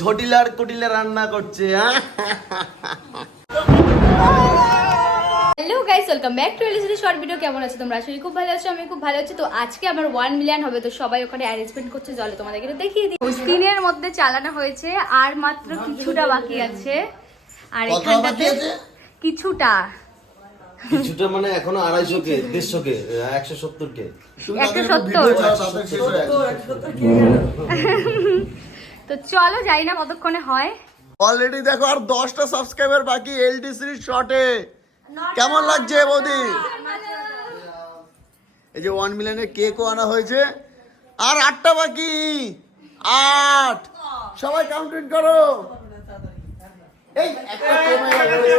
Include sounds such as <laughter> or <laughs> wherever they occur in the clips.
ঝটিলার কুটিলে রান্না করছে হ্যাঁ hello guys welcome back to এলিসিটি short video কেমন আছো তোমরা? আসলে খুব ভালো আছো আমি খুব ভালো আছি। তো আজকে আমার ওয়ান মিলিয়ন হবে তো সবাই ওখানে অ্যারেঞ্জমেন্ট করছে। জলে তোমাদেরকে দেখিয়ে দিই। স্ক্রিনের মধ্যে চালানো হয়েছে আর মাত্র কিছুটা বাকি আছে। আর এখানটাতে কিছুটা। কিছুটা মানে এখনও আড়াইশো কে দেড়শো কে একশো সত্তর কে। একশো সত্তর। তো চলো যাই না কতক্ষণে হয়। অলরেডি দেখো আর দশটা সাবস্ক্রাইবার বাকি এলডি সিরিজ শর্টে কেমন লাগছে বৌদি? এই যে ওয়ান মিলিয়নের কেকও আনা হয়েছে। আর আটটা বাকি। আট। সবাই কাউন্টিং করো। এই একটা কমে গেছে।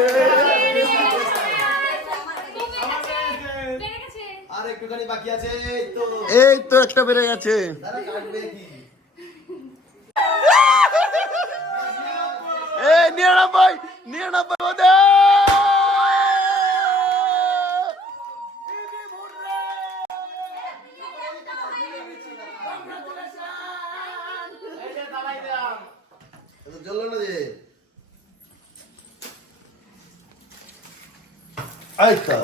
আর একটুখানি বাকি আছে এই তো। এই তো একটা বেড়ে গেছে। এই নিরানব্বই নিরানব্বই আসো।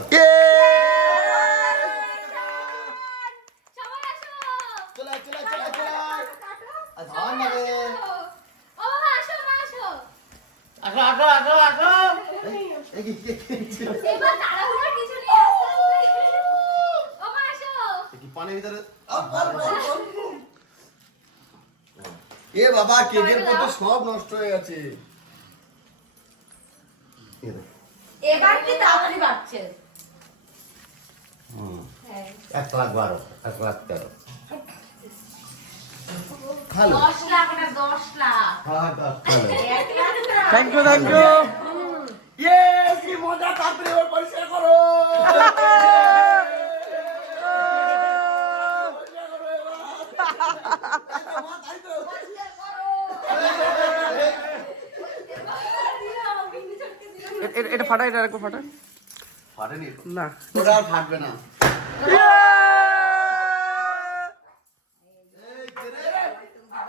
চলে চলে চলে চলে। আর ধান না রে। ও বাবা আসো মা আসো ও মা আসো পানির ভিতরে। এ বাবা কেকের সব নষ্ট হয়ে গেছে। এবার কি তাড়াতাড়ি বাড়ছে? হুম। এক লাখ বারো এক লাখ তেরো। থ্যাংক ইউ থ্যাংক ইউ কি মজা তাড়াতাড়ি এবার পরিষ্কার করো। এটা ফাটা এটা ফাটা। ফাটেনি? না। ওটা আর ফাটবে না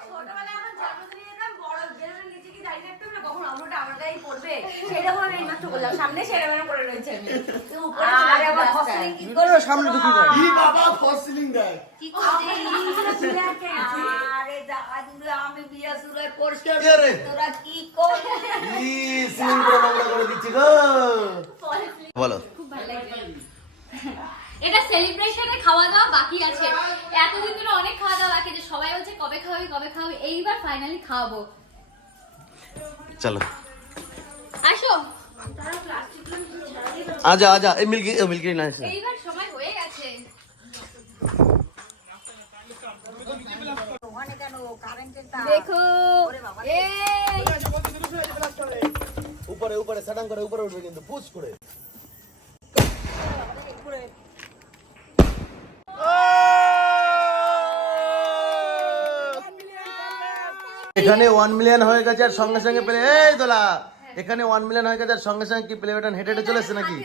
ছোটবেলায় আমার জন্মদিনে যেতাম, বড় বেলুনের নিচে কি দাঁড়িয়ে থাকতাম না, কখন আলুটা আমার গায়ে পড়বে। সেরকম করলাম, সামনে সেরকম পড়ে রয়েছে আমি। তো উপরে আর আবার ফসলিং কি করো সামনে ঢুকিয়ে দেয় ই বাবা ফসিলিং দেয় আরে দাদুরে, আমি বিয়ে শুরু পরিষ্কার কে তোরা কি করবি? ই সিলিং করে নোংরা করে দিচ্ছি গো। বলো। খুব ভালো লাগে এটা সেলিব্রেশনে খাওয়া দাওয়া বাকি আছে। এতদিন ধরে অনেক খাওয়া দাওয়া বাকি আছে। সবাই বলছে কবে খাওয়াবি কবে খাওয়াবি? এইবার ফাইনালি খাওয়াবো। চলো। আজা আজা এই মিল্কি মিল্কি না এসে এইবার সময় হয়ে গেছে। দেখো উপরে উপরে সাডাং করে উপরে উঠবে কিন্তু পুশ করে। এখানে ওয়ান মিলিয়ন হয়ে গেছে আর সঙ্গে সঙ্গে প্লে এই দোলা। এখানে ওয়ান মিলিয়ন হয়ে গেছে আর সঙ্গে সঙ্গে কি প্লে বাটন হেঁটে হেঁটে চলে এসছে নাকি?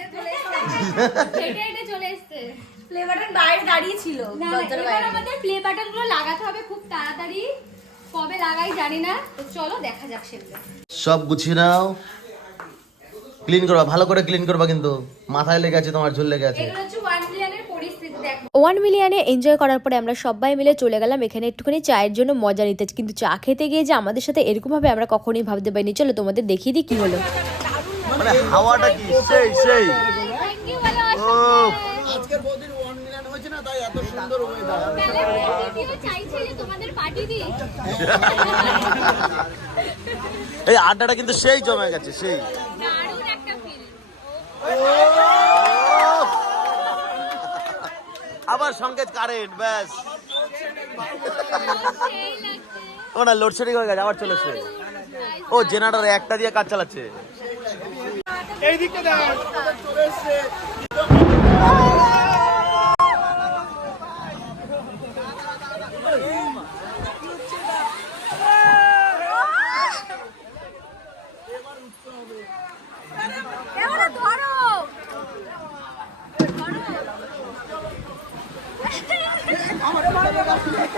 হেঁটে হেঁটে চলে এসছে প্লে বাটন বাইরে দাঁড়িয়ে ছিল এবার আমাদের প্লে বাটনগুলো লাগাতে হবে খুব তাড়াতাড়ি। কবে লাগাই জানি না। তো চলো দেখা যাক সেগুলো। সব গুছিয়ে নাও। ক্লিন করবা ভালো করে ক্লিন করবা কিন্তু। মাথায় লেগে আছে তোমার ঝুল লেগে আছে এগুলো হচ্ছে ওয়ান মিলিয়নের পরিস্থিতি দেখো ওয়ান মিলিয়নে এনজয় করার পরে আমরা সবাই মিলে চলে গেলাম। এখানে একটুখানি চায়ের জন্য মজা নিতে। কিন্তু চা খেতে গিয়ে যে আমাদের সাথে এরকমভাবে আমরা কখনোই ভাবতে পারিনি। চলো তোমাদের দেখিয়ে দিই কি হলো। মানে হাওয়াটা কি? সেই সেই। থ্যাংক ইউ বলো ও আজকের বৌদির ওয়ান মিলিয়ন হয়েছে না তাই এত সুন্দর ওয়েদার কেউ যে তোমাদের পার্টি দিই এই আড্ডাটা কিন্তু সেই জমে গেছে সেই। দারুণ একটা ফিল সংকেত কারেন্ট ব্যাস। ওনা <laughs> ও না লোডশেডিং হয়ে গেছে আবার চলেছে এসছে। ও জেনারেটর একটা দিয়ে কাজ চালাচ্ছে। <laughs>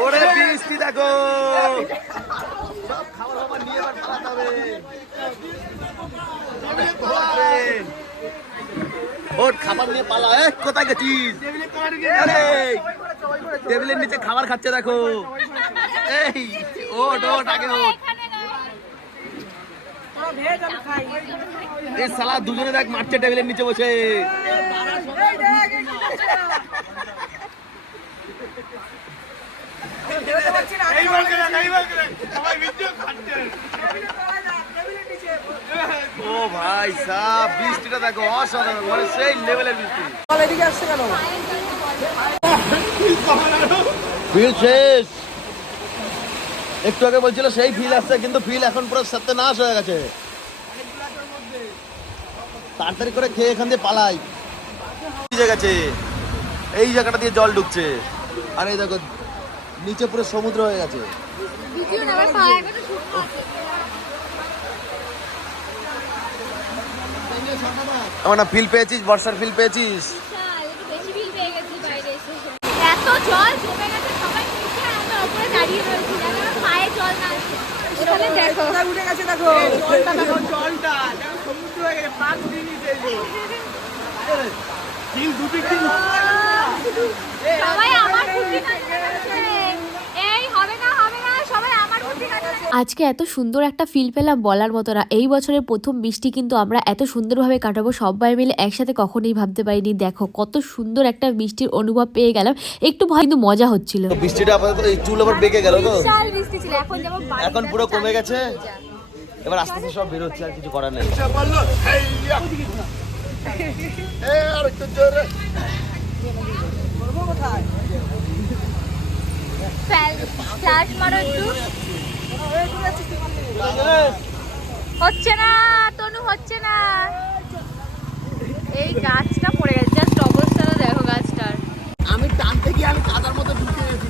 ওরে বৃষ্টি দেখো। সব খাবার খাবার নিয়ে এবার ওট খাবার নিয়ে পালা। এ কোথায় গেছিস? টেবিলের নিচে খাবার খাচ্ছে দেখো। এই ওট ওট আগে ওট এই সালা দুজনে দেখ মারছে টেবিলের নিচে বসে। ও ভাই সাহ বৃষ্টিটা দেখো অসাধারণ মানে সেই লেভেলের বৃষ্টি শেষ একটু আগে বলছিল সেই ফিল আসছে কিন্তু ফিল এখন পুরো সত্যনাশ হয়ে গেছে তাড়াতাড়ি করে খেয়ে এখান দিয়ে পালাই গেছে এই জায়গাটা দিয়ে জল ঢুকছে। আর এই দেখো নিচে পুরো সমুদ্র হয়ে গেছে। আমার না ফিল পেয়েছিস বর্ষার ফিল পেয়েছিস? বেশি আজকে এত সুন্দর একটা ফিল পেলাম বলার মতো না। এই বছরের প্রথম বৃষ্টি কিন্তু আমরা এত সুন্দরভাবে কাটাবো সবাই মিলে একসাথে কখনোই ভাবতে পারিনি। দেখো কত সুন্দর একটা বৃষ্টির অনুভব পেয়ে গেলাম। একটু ভয় কিন্তু মজা হচ্ছিল। বৃষ্টিটা আপাতত এই চুল আবার বেঁকে গেল তো বৃষ্টি ছিল এখন যেমন এখন পুরো কমে গেছে। এবার আস্তে আস্তে সব বেরোচ্ছে আর কিছু করার নেই। বলল আর একটু জোরে। ফ্ল্যাশ মারো একটু। হচ্ছে না তনু হচ্ছে না। এই গাছটা পড়ে গেছে জাস্ট অবস্থাটা দেখো গাছটার। আমি টানতে গিয়ে আমি কাদার মধ্যে ঢুকে গেছি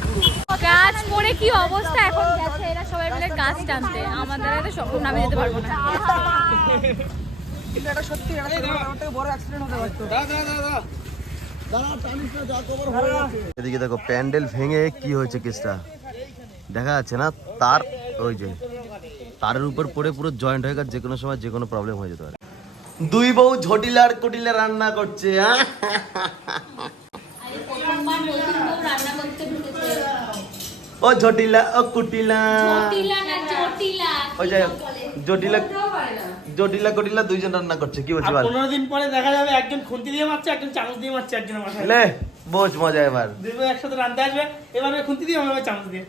গাছ পড়ে কি অবস্থা? এখন গেছে এরা সবাই মিলে গাছ টানতে। আমাদের তো সব নামে যেতে পারব না। এটা সত্যি বড় অ্যাক্সিডেন্ট হতে পারতো। হয়ে এদিকে দেখো প্যান্ডেল ভেঙে কি হয়েছে কেসটা? দেখা যাচ্ছে না তার ওই যে তারের উপর পড়ে পুরো জয়েন্ট হয়ে গেছে যে কোনো সময় যে কোনো প্রবলেম হয়ে যেতে পারে। দুই বউ ঝটিলার কুটিলে রান্না করছে হ্যাঁ ও ঝটিলা ও কুটিলা। ওই যে জটিলা জটিলা কুটিলা দুইজন রান্না করছে কি বলছি বল? পনেরো দিন পরে দেখা যাবে একজন খুন্তি দিয়ে মারছে একজন চামচ দিয়ে মারছে একজনের মাথায়। লে বোঝ মজা এবার। দুই একসাথে রানতে আসবে এবার খুন্তি দিয়ে আমার চামচ দিয়ে।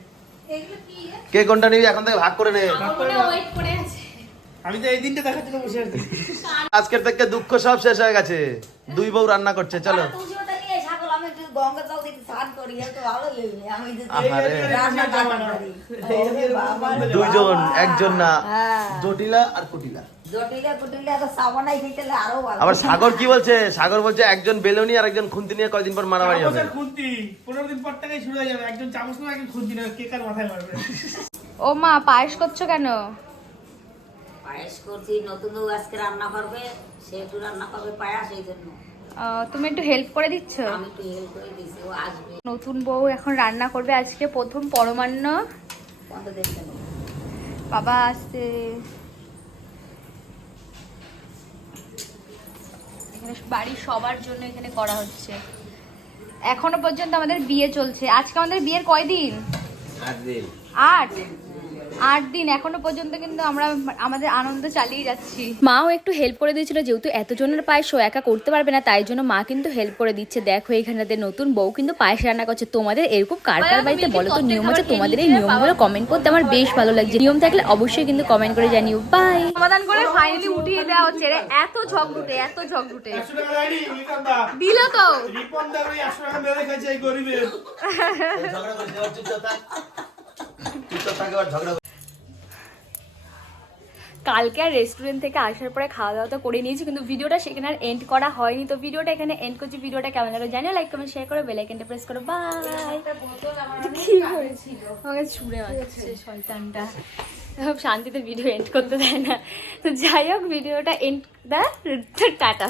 কে কোনটা নিবি? এখন থেকে ভাগ করে নে। আমি তো এই দিনটা দেখার জন্য বসে আছি। আজকের থেকে দুঃখ সব শেষ হয়ে গেছে। দুই বউ রান্না করছে চলো তুলসী পাতা নিয়ে ছাগল আমি একটু গঙ্গা জল দিয়ে স্নান করি তো ভালো আমি দুইজন একজন না হ্যাঁ। জটিলা আর কুটিলা। জটিলা কুটিলা তো সাবানাই খেতে আরও ভালো। আবার সাগর কি বলছে? সাগর বলছে একজন বেলুনি আর একজন খুন্তি নিয়ে কয়দিন পর মারামারি হবে? খুন্তি পনেরো দিন পর থেকেই শুরু হয়ে যাবে। একজন চামচ নেবে একজন খুন্তি নেবে কে কার মাথায় মারবে? ও মা পায়েস করছ কেন? পায়েস করছি নতুন আজকে রান্না করবে সে একটু রান্না করবে পায়াস এই জন্য। তুমি একটু হেল্প করে দিচ্ছ? আমি একটু হেল্প করে দিয়েছি ও আসবে। নতুন বউ এখন রান্না করবে আজকে প্রথম পরমান্ন। বাবা আসছে। বাড়ির সবার জন্য এখানে করা হচ্ছে। এখনও পর্যন্ত আমাদের বিয়ে চলছে। আজকে আমাদের বিয়ের কয়দিন? আট? আট দিন এখনও পর্যন্ত কিন্তু আমরা আমাদের আনন্দ চালিয়ে যাচ্ছি। মাও একটু হেল্প করে দিয়েছিল যেহেতু এতজনের পায়েস ও একা করতে পারবে না তাই জন্য মা কিন্তু হেল্প করে দিচ্ছে। দেখো এখানটাতে নতুন বউ কিন্তু পায়েস রান্না করছে। তোমাদের এরকম কার কার বাড়িতে বলো তো নিয়ম আছে তোমাদের এই নিয়মগুলো কমেন্ট করতে আমার বেশ ভালো লাগছে। নিয়ম থাকলে অবশ্যই কিন্তু কমেন্ট করে জানিও। বাই সমাধান করে ফাইনালি উঠিয়ে দেওয়া হচ্ছে রে। এত ঝগড়ুটে এত ঝগড়ুটে দিল তো। রিপন দা ওই একশো টাকা মেরে খাইছে এই গরিবের ঝগড়া এবার চুপচাপ থাক চুপচাপ থাক। এবার ঝগড়া কালকে আর রেস্টুরেন্ট থেকে আসার পরে খাওয়া দাওয়া তো করে নিয়েছি কিন্তু ভিডিওটা সেখানে আর এন্ড করা হয়নি। তো ভিডিওটা এখানে এন্ড করছি। ভিডিওটা কেমন লাগল জানিও লাইক কমেন্ট শেয়ার করো বেল আইকনটা প্রেস করো। বাই কি হয়েছিল আমাকে ছুঁড়ে মারছে শয়তানটা। সব শান্তিতে ভিডিও এন্ড করতে দেয় না। তো যাই হোক ভিডিওটা এন্ড দ্য টাটা।